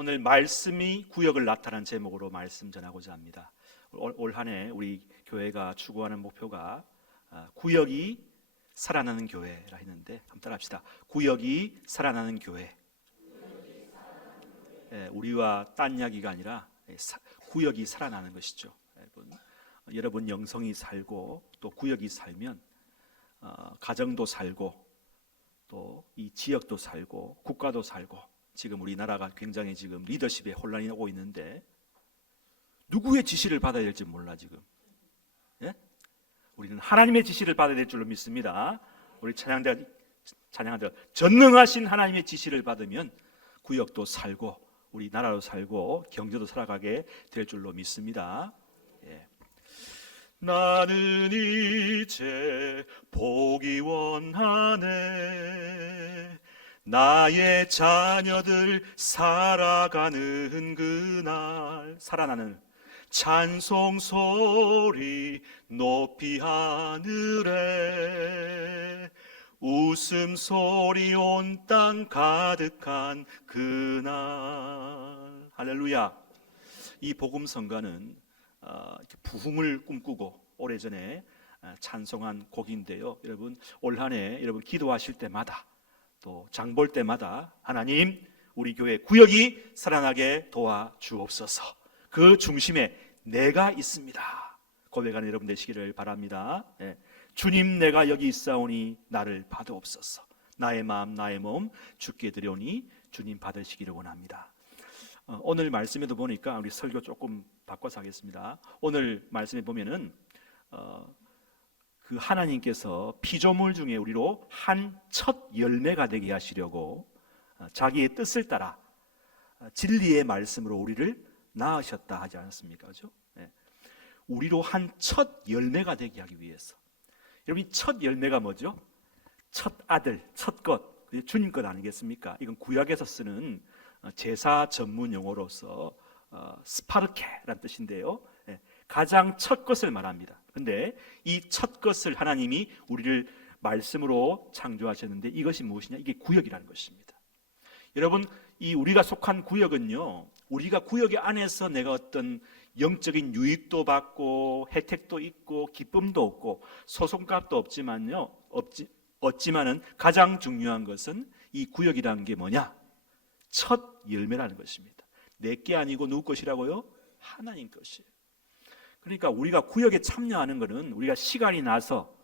오늘 말씀이 구역을 나타낸 제목으로 말씀 전하고자 합니다. 올 한 해 우리 교회가 추구하는 목표가 구역이 살아나는 교회라 했는데 한번 따라합시다. 구역이 살아나는 교회. 우리와 딴 이야기가 아니라 구역이 살아나는 것이죠. 여러분 영성이 살고 또 구역이 살면 가정도 살고 또 이 지역도 살고 국가도 살고, 지금 우리나라가 굉장히 지금 리더십에 혼란이 오고 있는데 누구의 지시를 받아야 될지 몰라 지금. 예? 우리는 하나님의 지시를 받아야 될 줄로 믿습니다. 우리 찬양대 전능하신 하나님의 지시를 받으면 구역도 살고 우리 나라도 살고 경제도 살아가게 될 줄로 믿습니다. 예. 나는 이제 보기 원하네, 나의 자녀들 살아가는 그날. 살아나는 찬송 소리 높이 하늘에, 웃음소리 온 땅 가득한 그날. 할렐루야. 이 복음성가는 부흥을 꿈꾸고 오래전에 찬송한 곡인데요. 여러분 올 한 해 여러분 기도하실 때마다 또 장 볼 때마다 하나님 우리 교회 구역이 살아나게 도와주옵소서, 그 중심에 내가 있습니다 고백하는 여러분 되시기를 바랍니다. 주님 내가 여기 있사오니 나를 받으옵소서, 나의 마음 나의 몸 주께 드려오니 주님 받으시기를 원합니다. 오늘 말씀에도 보니까 우리 설교 조금 바꿔서 하겠습니다. 오늘 말씀에 보면은 그 하나님께서 피조물 중에 우리로 한 첫 열매가 되게 하시려고 자기의 뜻을 따라 진리의 말씀으로 우리를 낳으셨다 하지 않았습니까? 그렇죠? 우리로 한 첫 열매가 되게 하기 위해서. 여러분 이 첫 열매가 뭐죠? 첫 아들, 첫 것, 주님 것 아니겠습니까? 이건 구약에서 쓰는 제사 전문 용어로서 스파르케라는 뜻인데요. 가장 첫 것을 말합니다. 근데 이 첫 것을 하나님이 우리를 말씀으로 창조하셨는데 이것이 무엇이냐? 이게 구역이라는 것입니다. 여러분 이 우리가 속한 구역은요, 우리가 구역 안에서 내가 어떤 영적인 유익도 받고 혜택도 있고 기쁨도 없고 소송값도 없지만은 가장 중요한 것은 이 구역이라는 게 뭐냐? 첫 열매라는 것입니다. 내 게 아니고 누구 것이라고요? 하나님 것이에요. 그러니까 우리가 구역에 참여하는 것은 우리가 시간이 나서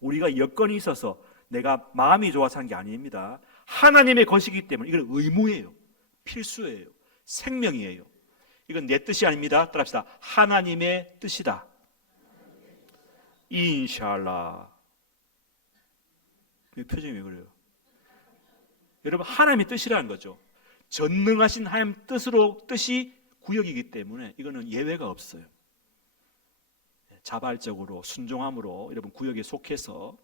우리가 여건이 있어서 내가 마음이 좋아서 한 게 아닙니다. 하나님의 것이기 때문에 이건 의무예요. 필수예요. 생명이에요. 이건 내 뜻이 아닙니다. 따라합시다. 하나님의 뜻이다. 인샬라. 이 표정이 왜 그래요? 여러분 하나님의 뜻이라는 거죠. 전능하신 하나님 뜻이 구역이기 때문에 이거는 예외가 없어요. 자발적으로 순종함으로 여러분 구역에 속해서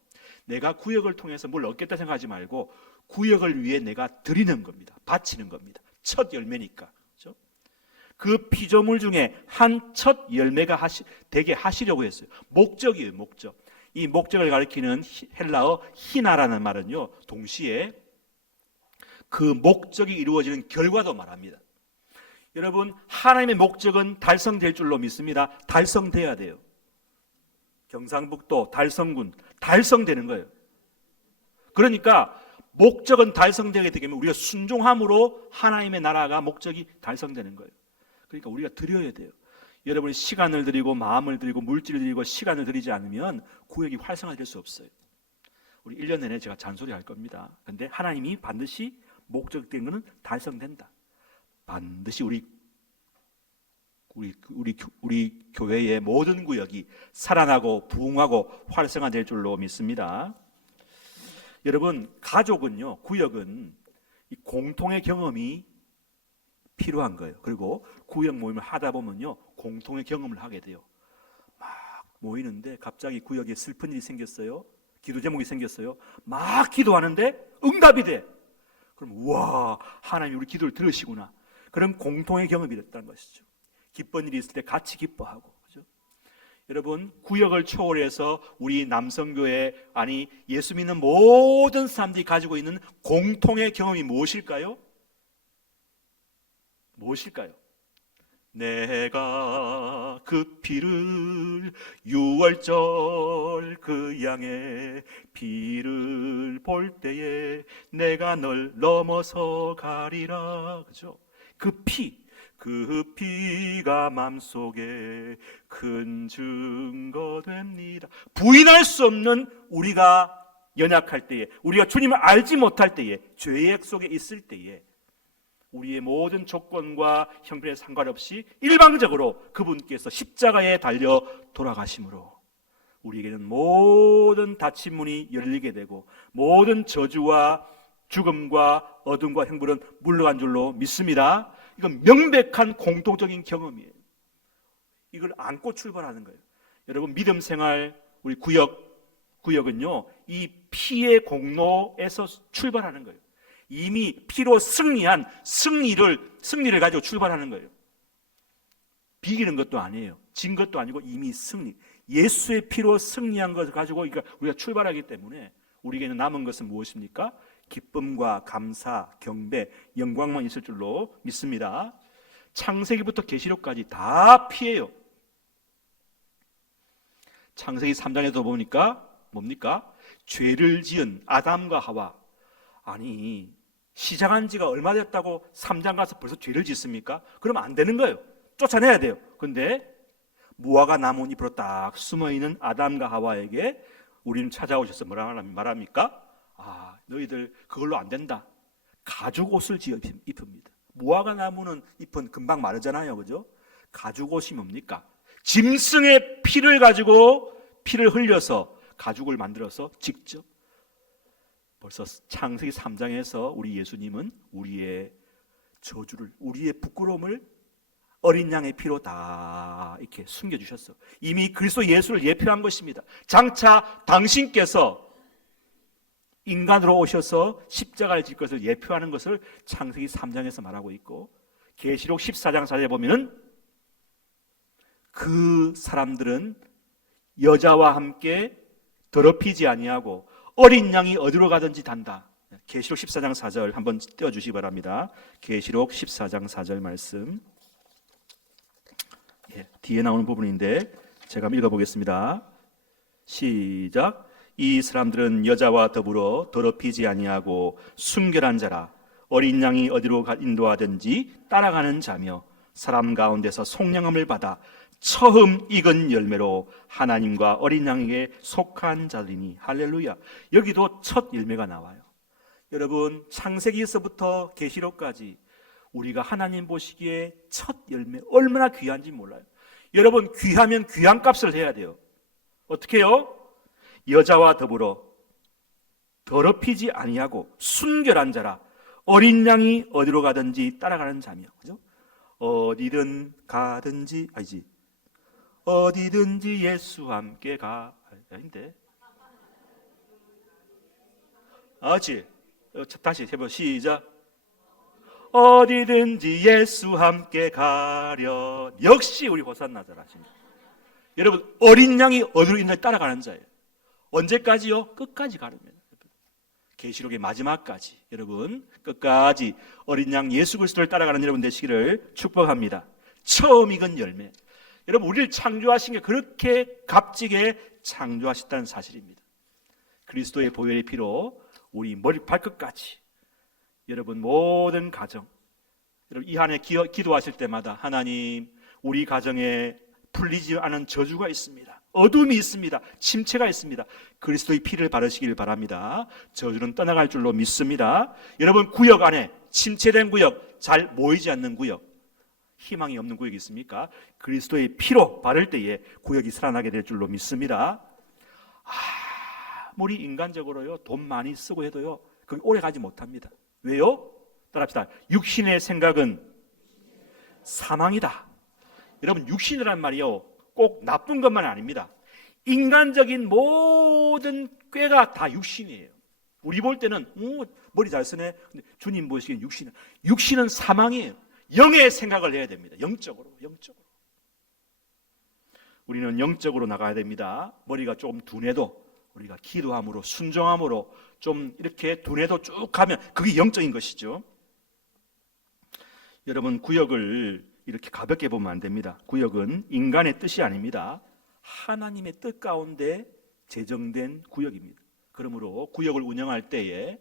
내가 구역을 통해서 뭘 얻겠다 생각하지 말고 구역을 위해 내가 드리는 겁니다. 바치는 겁니다. 첫 열매니까. 그렇죠? 그 피조물 중에 한 첫 열매가 되게 하시려고 했어요. 목적이에요. 목적. 이 목적을 가리키는 헬라어 히나라는 말은요, 동시에 그 목적이 이루어지는 결과도 말합니다. 여러분 하나님의 목적은 달성될 줄로 믿습니다. 달성돼야 돼요. 경상북도 달성군 달성되는 거예요. 그러니까 목적은 달성되게 되면 우리가 순종함으로 하나님의 나라가 목적이 달성되는 거예요. 그러니까 우리가 드려야 돼요. 여러분이 시간을 드리고 마음을 드리고 물질을 드리고 시간을 드리지 않으면 구역이 활성화될 수 없어요. 우리 1년 내내 제가 잔소리할 겁니다. 그런데 하나님이 반드시 목적된 것은 달성된다. 반드시 우리 교회의 모든 구역이 살아나고 부흥하고 활성화될 줄로 믿습니다. 여러분 가족은요, 구역은 이 공통의 경험이 필요한 거예요. 그리고 구역 모임을 하다 보면요 공통의 경험을 하게 돼요. 막 모이는데 갑자기 구역에 슬픈 일이 생겼어요. 기도 제목이 생겼어요. 막 기도하는데 응답이 돼. 그럼 우와, 하나님이 우리 기도를 들으시구나. 그런 공통의 경험이 됐다는 것이죠. 기쁜 일이 있을 때 같이 기뻐하고. 그렇죠? 여러분 구역을 초월해서 우리 남성교회, 아니 예수 믿는 모든 사람들이 가지고 있는 공통의 경험이 무엇일까요? 무엇일까요? 내가 그 피를 6월절 그 양의 피를 볼 때에 내가 널 넘어서 가리라. 그죠? 그 피가 맘속에 큰 증거 됩니다. 부인할 수 없는 우리가 연약할 때에, 우리가 주님을 알지 못할 때에, 죄의 속에 있을 때에 우리의 모든 조건과 형편에 상관없이 일방적으로 그분께서 십자가에 달려 돌아가심으로 우리에게는 모든 닫힌 문이 열리게 되고 모든 저주와 죽음과 어둠과 형벌은 물러간 줄로 믿습니다. 이건 명백한 공통적인 경험이에요. 이걸 안고 출발하는 거예요. 여러분, 믿음 생활 우리 구역은요, 이 피의 공로에서 출발하는 거예요. 이미 피로 승리한 승리를 가지고 출발하는 거예요. 비기는 것도 아니에요. 진 것도 아니고 이미 승리. 예수의 피로 승리한 것을 가지고 우리가 출발하기 때문에 우리에게는 남은 것은 무엇입니까? 기쁨과 감사, 경배, 영광만 있을 줄로 믿습니다. 창세기부터 계시록까지 다 피예요. 창세기 3장에도 보니까 뭡니까? 죄를 지은 아담과 하와. 아니, 시작한 지가 얼마 됐다고 3장 가서 벌써 죄를 짓습니까? 그러면 안 되는 거예요. 쫓아내야 돼요. 근데 무화과 나무 잎으로 딱 숨어있는 아담과 하와에게 우리는 찾아오셔서 뭐라 말합니까? 너희들 그걸로 안 된다. 가죽 옷을 지어 입힙니다. 무화과 나무는 잎은 금방 마르잖아요. 그죠? 가죽 옷이 뭡니까? 짐승의 피를 가지고 피를 흘려서 가죽을 만들어서 직접, 벌써 창세기 3장에서 우리 예수님은 우리의 저주를, 우리의 부끄러움을 어린 양의 피로 다 이렇게 숨겨주셨어. 이미 그리스도 예수를 예표한 것입니다. 장차 당신께서 인간으로 오셔서 십자가를 질 것을 예표하는 것을 창세기 3장에서 말하고 있고, 계시록 14장 4절에 보면은 그 사람들은 여자와 함께 더럽히지 아니하고 어린 양이 어디로 가든지 단다. 계시록 14장 4절 한번 띄워주시기 바랍니다. 계시록 14장 4절 말씀, 뒤에 나오는 부분인데 제가 한번 읽어보겠습니다. 시작. 이 사람들은 여자와 더불어 더럽히지 아니하고 순결한 자라. 어린 양이 어디로 인도하든지 따라가는 자며 사람 가운데서 속량함을 받아 처음 익은 열매로 하나님과 어린 양에게 속한 자들이니. 할렐루야. 여기도 첫 열매가 나와요. 여러분, 창세기에서부터 계시록까지 우리가 하나님 보시기에 첫 열매 얼마나 귀한지 몰라요. 여러분, 귀하면 귀한 값을 해야 돼요. 어떻게 해요? 여자와 더불어 더럽히지 아니하고 순결한 자라. 어린 양이 어디로 가든지 따라가는 자며. 그죠? 어디든 가든지, 어디든지 예수와 함께 가. 아닌데. 다시 해봐. 시작. 어디든지 예수 함께 가련. 역시 우리 호산나 잘하십니다. 여러분, 어린 양이 어디로 있는지 따라가는 자예요. 언제까지요? 끝까지 가르면. 계시록의 마지막까지. 여러분, 끝까지 어린 양 예수 그리스도를 따라가는 여러분 되시기를 축복합니다. 처음 익은 열매. 여러분, 우리를 창조하신 게 그렇게 값지게 창조하셨다는 사실입니다. 그리스도의 보혈의 피로 우리 머리 발끝까지, 여러분 모든 가정, 여러분 이 한 해 기도하실 때마다 하나님, 우리 가정에 풀리지 않은 저주가 있습니다. 어둠이 있습니다. 침체가 있습니다. 그리스도의 피를 바르시길 바랍니다. 저주는 떠나갈 줄로 믿습니다. 여러분, 구역 안에 침체된 구역, 잘 모이지 않는 구역, 희망이 없는 구역이 있습니까? 그리스도의 피로 바를 때에 구역이 살아나게 될 줄로 믿습니다. 우리 인간적으로요, 돈 많이 쓰고 해도요, 그게 오래 가지 못합니다. 왜요? 따라합시다. 육신의 생각은 사망이다. 여러분, 육신이란 말이요, 꼭 나쁜 것만 아닙니다. 인간적인 모든 꾀가 다 육신이에요. 우리 볼 때는 머리 잘 쓰네. 근데 주님 보시기엔 육신은 사망이에요. 영의 생각을 해야 됩니다. 영적으로. 우리는 영적으로 나가야 됩니다. 머리가 조금 둔해도 우리가 기도함으로, 순종함으로 좀 이렇게 둔해도 쭉 가면 그게 영적인 것이죠. 여러분, 구역을 이렇게 가볍게 보면 안 됩니다. 구역은 인간의 뜻이 아닙니다. 하나님의 뜻 가운데 제정된 구역입니다. 그러므로 구역을 운영할 때에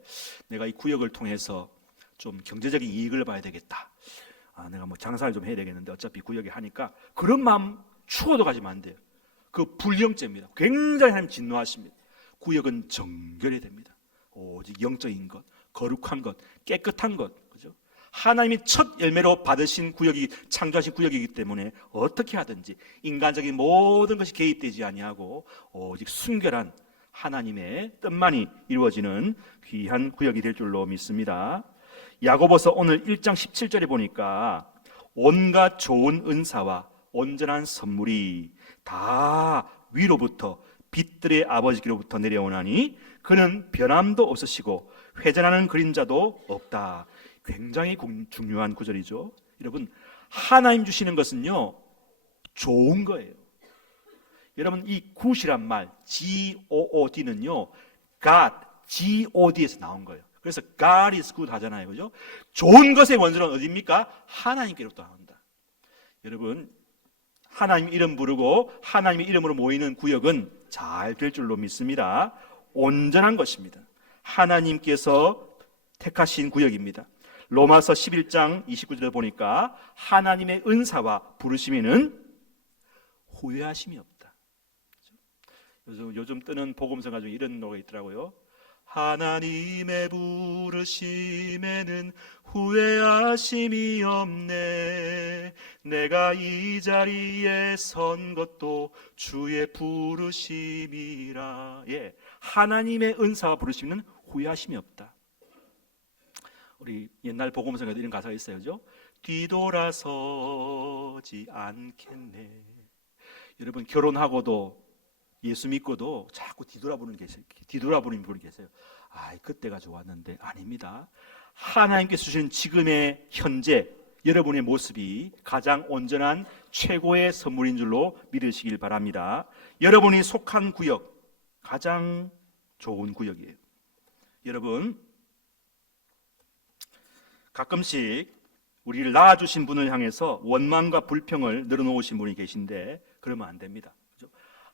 내가 이 구역을 통해서 좀 경제적인 이익을 봐야 되겠다. 내가 뭐 장사를 좀 해야 되겠는데 어차피 구역에 하니까, 그런 마음 추워도 가지면 안 돼요. 그 불령죄입니다. 굉장히 하나님 진노하십니다. 구역은 정결해야 됩니다. 오직 영적인 것, 거룩한 것, 깨끗한 것, 그죠? 하나님이 첫 열매로 받으신 구역이, 창조하신 구역이기 때문에 어떻게 하든지 인간적인 모든 것이 개입되지 아니하고 오직 순결한 하나님의 뜻만이 이루어지는 귀한 구역이 될 줄로 믿습니다. 야고보서 오늘 1장 17절에 보니까 온갖 좋은 은사와 온전한 선물이 다 위로부터 빛들의 아버지께로부터 내려오나니 그는 변함도 없으시고 회전하는 그림자도 없다. 굉장히 중요한 구절이죠. 여러분, 하나님 주시는 것은요 좋은 거예요. 여러분, 이 good이란 말 G-O-O-D는요 God, G-O-D에서 나온 거예요. 그래서 God is good 하잖아요, 그죠? 좋은 것의 원조는 어디입니까? 하나님께로부터 나온다. 여러분, 하나님 이름 부르고 하나님의 이름으로 모이는 구역은 잘 될 줄로 믿습니다. 온전한 것입니다. 하나님께서 택하신 구역입니다. 로마서 11장 29절에 보니까 하나님의 은사와 부르심에는 후회하심이 없다. 요즘 뜨는 복음성가 중에 이런 노래가 있더라고요. 하나님의 부르심에는 후회하심이 없네. 내가 이 자리에 선 것도 주의 부르심이라. 예, 하나님의 은사와 부르심은 후회하심이 없다. 우리 옛날 복음성에도 이런 가사가 있어요, 그죠? 뒤돌아서지 않겠네. 여러분, 결혼하고도 예수 믿고도 자꾸 뒤돌아보는 분이 계세요. 그때가 좋았는데. 아닙니다. 하나님께서 주신 지금의 현재 여러분의 모습이 가장 온전한 최고의 선물인 줄로 믿으시길 바랍니다. 여러분이 속한 구역, 가장 좋은 구역이에요. 여러분, 가끔씩 우리를 낳아주신 분을 향해서 원망과 불평을 늘어놓으신 분이 계신데 그러면 안 됩니다.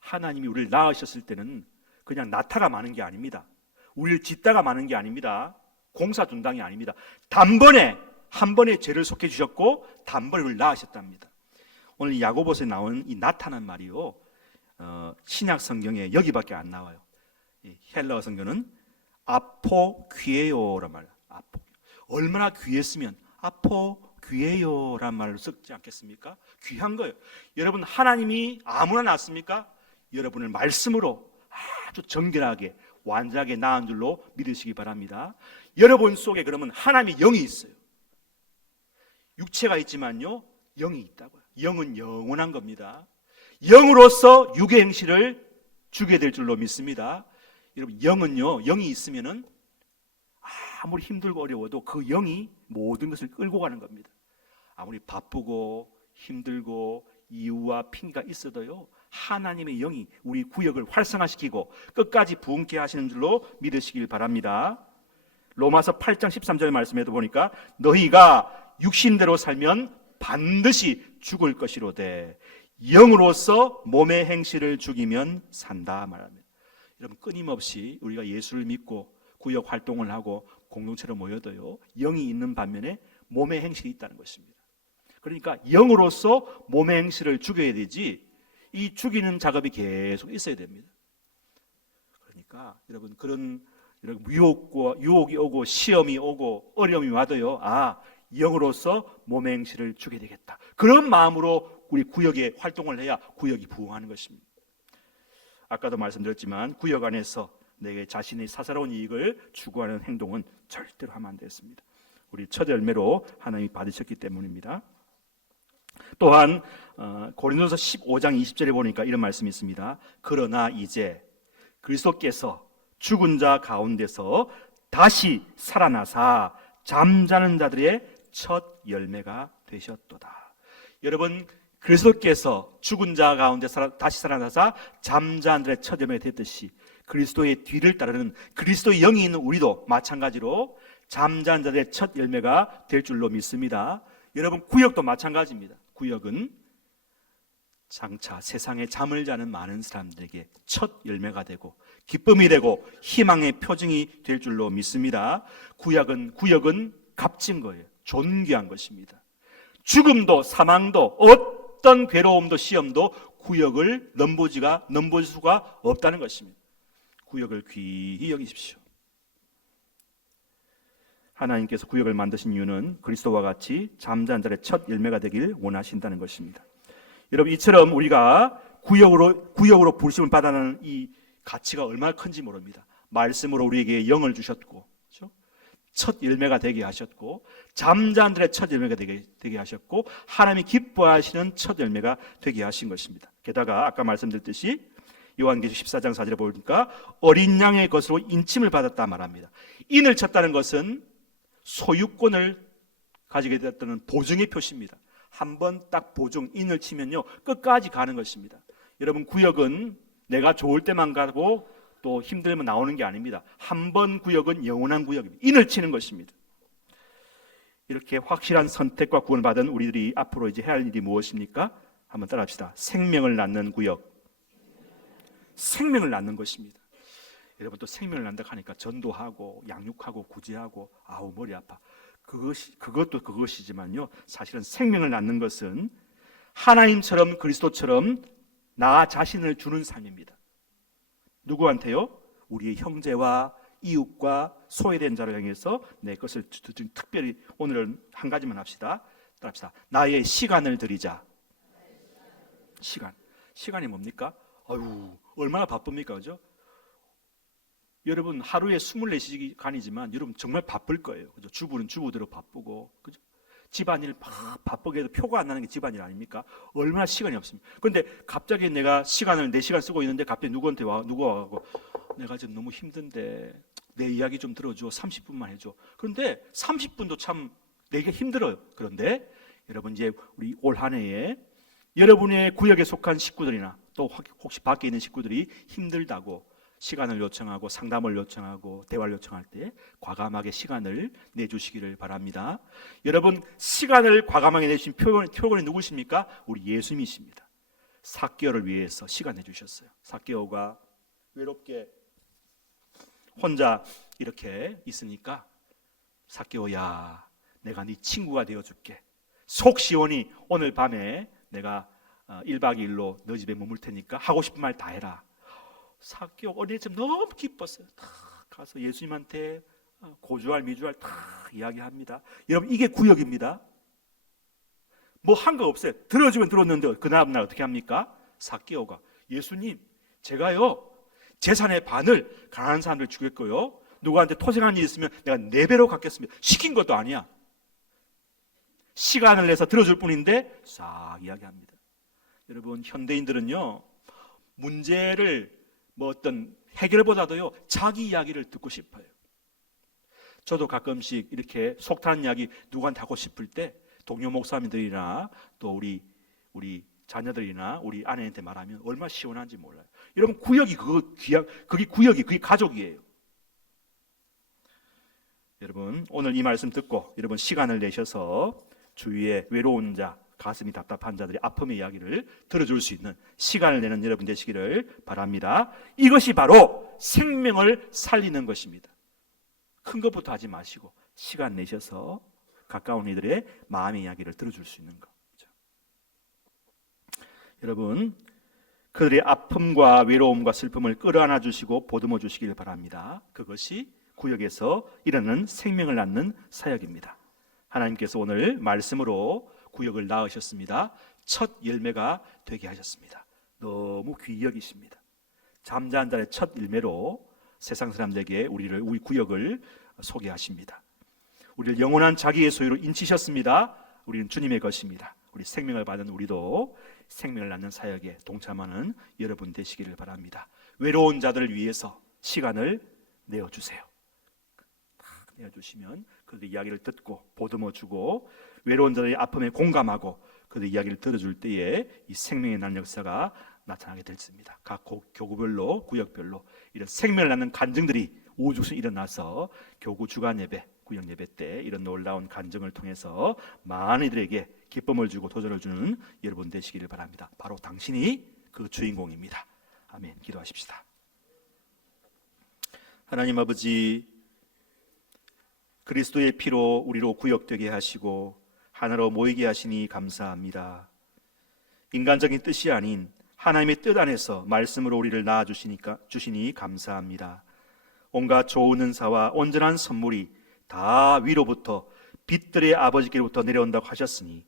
하나님이 우리를 낳으셨을 때는 그냥 낳다가 마는 게 아닙니다. 우리를 짓다가 마는 게 아닙니다. 공사 분당이 아닙니다. 단번에 한 번에 죄를 속해 주셨고 단번에 우리를 낳으셨답니다. 오늘 야고보서에 나온 이 나타난 말이요, 신약 성경에 여기밖에 안 나와요. 헬라어 성경은 아포귀에요란 말이에요. 얼마나 귀했으면 아포귀에요란 말을 쓰지 않겠습니까? 귀한 거예요. 여러분, 하나님이 아무나 낳습니까? 여러분을 말씀으로 아주 정결하게 완전하게 낳은 줄로 믿으시기 바랍니다. 여러분 속에 그러면 하나님의 영이 있어요. 육체가 있지만요 영이 있다고요. 영은 영원한 겁니다. 영으로서 육의 행실을 주게 될 줄로 믿습니다. 여러분, 영은요, 영이 있으면은 아무리 힘들고 어려워도 그 영이 모든 것을 끌고 가는 겁니다. 아무리 바쁘고 힘들고 이유와 핑계가 있어도요, 하나님의 영이 우리 구역을 활성화시키고 끝까지 부흥케 하시는 줄로 믿으시길 바랍니다. 로마서 8장 13절 말씀에도 보니까 너희가 육신대로 살면 반드시 죽을 것이로되 영으로서 몸의 행실을 죽이면 산다 말합니다. 여러분, 끊임없이 우리가 예수를 믿고 구역 활동을 하고 공동체로 모여도요, 영이 있는 반면에 몸의 행실이 있다는 것입니다. 그러니까 영으로서 몸의 행실을 죽여야 되지, 이 죽이는 작업이 계속 있어야 됩니다. 그러니까 여러분, 그런 유혹이 오고 시험이 오고 어려움이 와도요, 영으로서 몸의 행실을 주게 되겠다. 그런 마음으로 우리 구역에 활동을 해야 구역이 부흥하는 것입니다. 아까도 말씀드렸지만 구역 안에서 내게 자신의 사사로운 이익을 추구하는 행동은 절대로 하면 안 됐습니다. 우리 첫 열매로 하나님이 받으셨기 때문입니다. 또한 고린도서 15장 20절에 보니까 이런 말씀이 있습니다. 그러나 이제 그리스도께서 죽은 자 가운데서 다시 살아나사 잠자는 자들의 첫 열매가 되셨도다. 여러분, 그리스도께서 죽은 자 가운데 다시 살아나사 잠자는 자들의 첫 열매가 됐듯이 그리스도의 뒤를 따르는 그리스도의 영이 있는 우리도 마찬가지로 잠자는 자들의 첫 열매가 될 줄로 믿습니다. 여러분 구역도 마찬가지입니다. 구역은 장차 세상에 잠을 자는 많은 사람들에게 첫 열매가 되고 기쁨이 되고 희망의 표징이 될 줄로 믿습니다. 구역은 값진 거예요. 존귀한 것입니다. 죽음도 사망도 어떤 괴로움도 시험도 구역을 넘볼 수가 없다는 것입니다. 구역을 귀히 여기십시오. 하나님께서 구역을 만드신 이유는 그리스도와 같이 잠자는 자의 첫 열매가 되길 원하신다는 것입니다. 여러분, 이처럼 우리가 구역으로 부르심을 받아내는 이 가치가 얼마나 큰지 모릅니다. 말씀으로 우리에게 영을 주셨고, 그렇죠? 첫 열매가 되게 하셨고, 잠자는 자의 첫 열매가 되게 하셨고, 하나님이 기뻐하시는 첫 열매가 되게 하신 것입니다. 게다가 아까 말씀드렸듯이 요한계시록 14장 4절에 보니까 어린 양의 것으로 인침을 받았다 말합니다. 인을 쳤다는 것은 소유권을 가지게 되었다는 보증의 표시입니다. 한번 딱 보증, 인을 치면요 끝까지 가는 것입니다. 여러분, 구역은 내가 좋을 때만 가고 또 힘들면 나오는 게 아닙니다. 한 번 구역은 영원한 구역입니다. 인을 치는 것입니다. 이렇게 확실한 선택과 구원을 받은 우리들이 앞으로 이제 해야 할 일이 무엇입니까? 한번 따라합시다. 생명을 낳는 구역. 생명을 낳는 것입니다. 여러분, 또 생명을 낳는다 하니까 전도하고 양육하고 구제하고 아우 머리 아파. 그것도 그것이지만요, 사실은 생명을 낳는 것은 하나님처럼 그리스도처럼 나 자신을 주는 삶입니다. 누구한테요? 우리의 형제와 이웃과 소외된 자를 향해서 내 것을 특별히 오늘은 한 가지만 합시다. 따라합시다. 나의 시간을 드리자. 시간이 뭡니까? 아유, 얼마나 바쁩니까? 그죠? 여러분, 하루에 24시간이지만 여러분 정말 바쁠 거예요. 그죠? 주부는 주부대로 바쁘고, 그죠? 집안일 막 바쁘게 해도 표가 안 나는 게 집안일 아닙니까? 얼마나 시간이 없습니까? 그런데 갑자기 내가 4시간 쓰고 있는데 갑자기 누구한테 누가 와가지고 내가 지금 너무 힘든데 내 이야기 좀 들어줘. 30분만 해줘. 그런데 30분도 참 내게 힘들어요. 그런데 여러분, 이제 우리 올 한 해에 여러분의 구역에 속한 식구들이나 또 혹시 밖에 있는 식구들이 힘들다고 시간을 요청하고 상담을 요청하고 대화를 요청할 때 과감하게 시간을 내주시기를 바랍니다. 여러분, 시간을 과감하게 내주신 표본이 누구십니까? 우리 예수님이십니다. 삭개오를 위해서 시간 내주셨어요. 삭개오가 외롭게 혼자 이렇게 있으니까 삭개오야, 내가 네 친구가 되어줄게. 속 시원히 오늘 밤에 내가 1박 2일로 너 집에 머물 테니까 하고 싶은 말 다 해라. 삭개오 어린애처럼 너무 기뻤어요. 다 가서 예수님한테 고주할 미주할 다 이야기합니다. 여러분, 이게 구역입니다. 뭐 한 거 없어요. 들어주면 들었는데 그 다음날 어떻게 합니까? 삭개오가 예수님, 제가요 재산의 반을 가난한 사람들 주겠고요, 누구한테 토생한 일 있으면 내가 4배로 갚겠습니다. 시킨 것도 아니야. 시간을 내서 들어줄 뿐인데 싹 이야기합니다. 여러분, 현대인들은요 문제를 뭐 어떤 해결보다도요 자기 이야기를 듣고 싶어요. 저도 가끔씩 이렇게 속 타는 이야기 누구한테 하고 싶을 때 동료 목사님들이나 또 우리 자녀들이나 우리 아내한테 말하면 얼마나 시원한지 몰라요. 여러분, 구역이 그게 구역이 그게 가족이에요. 여러분, 오늘 이 말씀 듣고 여러분 시간을 내셔서 주위에 외로운 자, 가슴이 답답한 자들의 아픔의 이야기를 들어줄 수 있는 시간을 내는 여러분 되시기를 바랍니다. 이것이 바로 생명을 살리는 것입니다. 큰 것부터 하지 마시고 시간 내셔서 가까운 이들의 마음의 이야기를 들어줄 수 있는 것. 여러분, 그들의 아픔과 외로움과 슬픔을 끌어안아 주시고 보듬어 주시길 바랍니다. 그것이 구역에서 일어나는 생명을 낳는 사역입니다. 하나님께서 오늘 말씀으로 구역을 낳으셨습니다. 첫 열매가 되게 하셨습니다. 너무 귀히 여기십니다. 잠자는 자의 첫 열매로 세상 사람들에게 우리 구역을 소개하십니다. 우리를 영원한 자기의 소유로 인치셨습니다. 우리는 주님의 것입니다. 우리 생명을 받은 우리도 생명을 낳는 사역에 동참하는 여러분 되시기를 바랍니다. 외로운 자들을 위해서 시간을 내어주세요. 내어주시면 그들의 이야기를 듣고 보듬어주고 외로운 자들의 아픔에 공감하고 그들의 이야기를 들어줄 때에 이 생명의 난 역사가 나타나게 됐습니다. 각 교구별로 구역별로 이런 생명을 낳는 간증들이 우주에서 일어나서 교구 주간 예배 구역 예배 때 이런 놀라운 간증을 통해서 많은 이들에게 기쁨을 주고 도전을 주는 여러분 되시기를 바랍니다. 바로 당신이 그 주인공입니다. 아멘. 기도하십시다. 하나님 아버지, 그리스도의 피로 우리로 구역되게 하시고 하나로 모이게 하시니 감사합니다. 인간적인 뜻이 아닌 하나님의 뜻 안에서 말씀으로 우리를 주시니 감사합니다. 온갖 좋은 은사와 온전한 선물이 다 위로부터 빛들의 아버지께로부터 내려온다고 하셨으니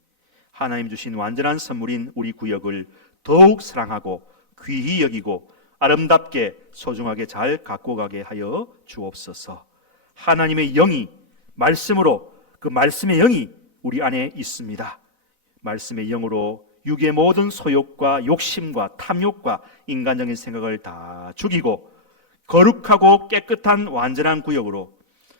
하나님 주신 완전한 선물인 우리 구역을 더욱 사랑하고 귀히 여기고 아름답게 소중하게 잘 갖고 가게 하여 주옵소서. 하나님의 영이 말씀으로, 그 말씀의 영이 우리 안에 있습니다. 말씀의 영으로 육의 모든 소욕과 욕심과 탐욕과 인간적인 생각을 다 죽이고 거룩하고 깨끗한 완전한 구역으로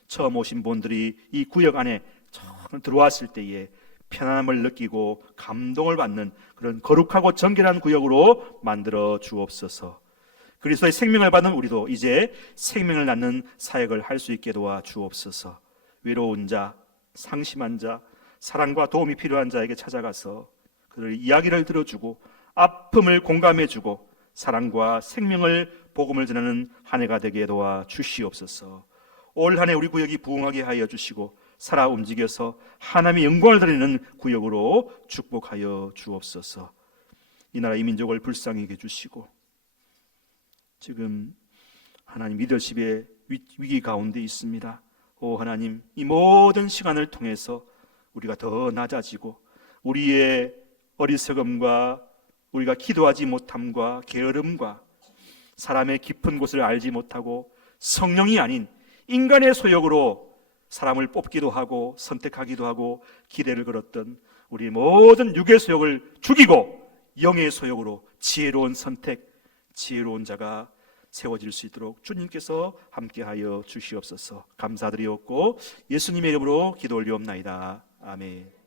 처음 오신 분들이 이 구역 안에 처음 들어왔을 때에 편안함을 느끼고 감동을 받는 그런 거룩하고 정결한 구역으로 만들어 주옵소서. 그리스도의 생명을 받는 우리도 이제 생명을 낳는 사역을 할 수 있게 도와 주옵소서. 외로운 자, 상심한 자, 사랑과 도움이 필요한 자에게 찾아가서 그들 이야기를 들어주고 아픔을 공감해주고 사랑과 생명을 복음을 전하는 한 해가 되게 도와 주시옵소서. 올 한 해 우리 구역이 부흥하게 하여 주시고 살아 움직여서 하나님의 영광을 드리는 구역으로 축복하여 주옵소서. 이 나라 이 민족을 불쌍히 해주시고 지금 하나님 리더십의 위기 가운데 있습니다. 오 하나님, 이 모든 시간을 통해서 우리가 더 낮아지고 우리의 어리석음과 우리가 기도하지 못함과 게으름과 사람의 깊은 곳을 알지 못하고 성령이 아닌 인간의 소욕으로 사람을 뽑기도 하고 선택하기도 하고 기대를 걸었던 우리 모든 육의 소욕을 죽이고 영의 소욕으로 지혜로운 선택, 지혜로운 자가 세워질 수 있도록 주님께서 함께하여 주시옵소서. 감사드리옵고 예수님의 이름으로 기도 올리옵나이다. 아멘.